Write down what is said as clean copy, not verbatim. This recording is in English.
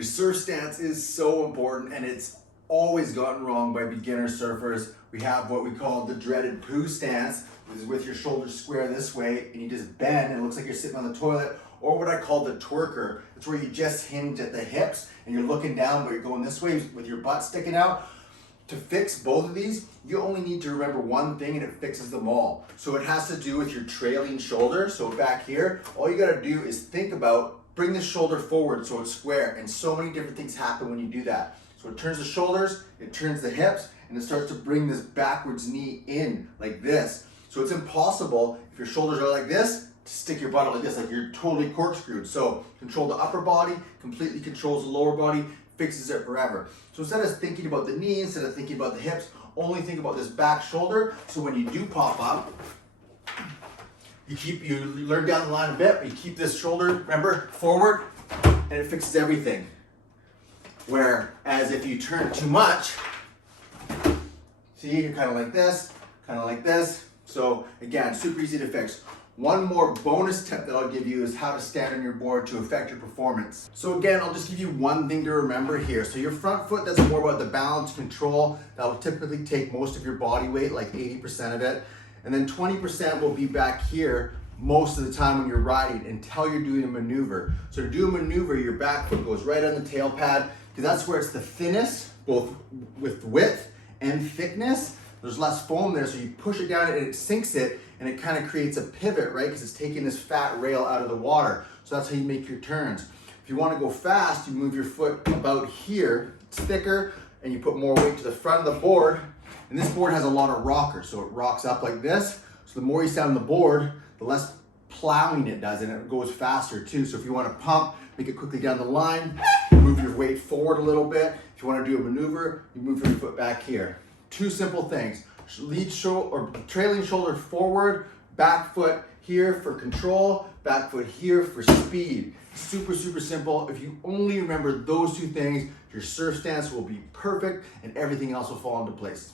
Your surf stance is so important, and it's always gotten wrong by beginner surfers. We have what we call the dreaded poo stance, which is with your shoulders square this way and you just bend and it looks like you're sitting on the toilet, or what I call the twerker. It's where you just hinge at the hips and you're looking down but you're going this way with your butt sticking out. To fix both of these, you only need to remember one thing and it fixes them all. So it has to do with your trailing shoulder. So back here, all you gotta do is think about bring the shoulder forward so it's square, and so many different things happen when you do that. So it turns the shoulders, it turns the hips, and it starts to bring this backwards knee in like this. So it's impossible if your shoulders are like this to stick your butt out like this, like you're totally corkscrewed. So control the upper body, completely controls the lower body, fixes it forever. So instead of thinking about the knee, instead of thinking about the hips, only think about this back shoulder. So when you do pop up, you learn down the line a bit, but you keep this shoulder, remember, forward, and it fixes everything. Whereas if you turn too much, see, you're kind of like this, kind of like this. So again, super easy to fix. One more bonus tip that I'll give you is how to stand on your board to affect your performance. So again, I'll just give you one thing to remember here. So your front foot, that's more about the balance control. That'll typically take most of your body weight, like 80% of it. And then 20% will be back here most of the time when you're riding until you're doing a maneuver. So to do a maneuver, your back foot goes right on the tail pad because that's where it's the thinnest, both with width and thickness. There's less foam there, so you push it down and it sinks it, and it kind of creates a pivot, right? Because it's taking this fat rail out of the water. So that's how you make your turns. If you want to go fast, you move your foot about here. It's thicker, and you put more weight to the front of the board. And this board has a lot of rockers, so it rocks up like this. So the more you stand on the board, the less plowing it does, and it goes faster too. So if you want to pump, make it quickly down the line, move your weight forward a little bit. If you want to do a maneuver, you move your foot back here. Two simple things: lead shoulder or trailing shoulder forward, back foot here for control, back foot here for speed. Super, super simple. If you only remember those two things, your surf stance will be perfect and everything else will fall into place.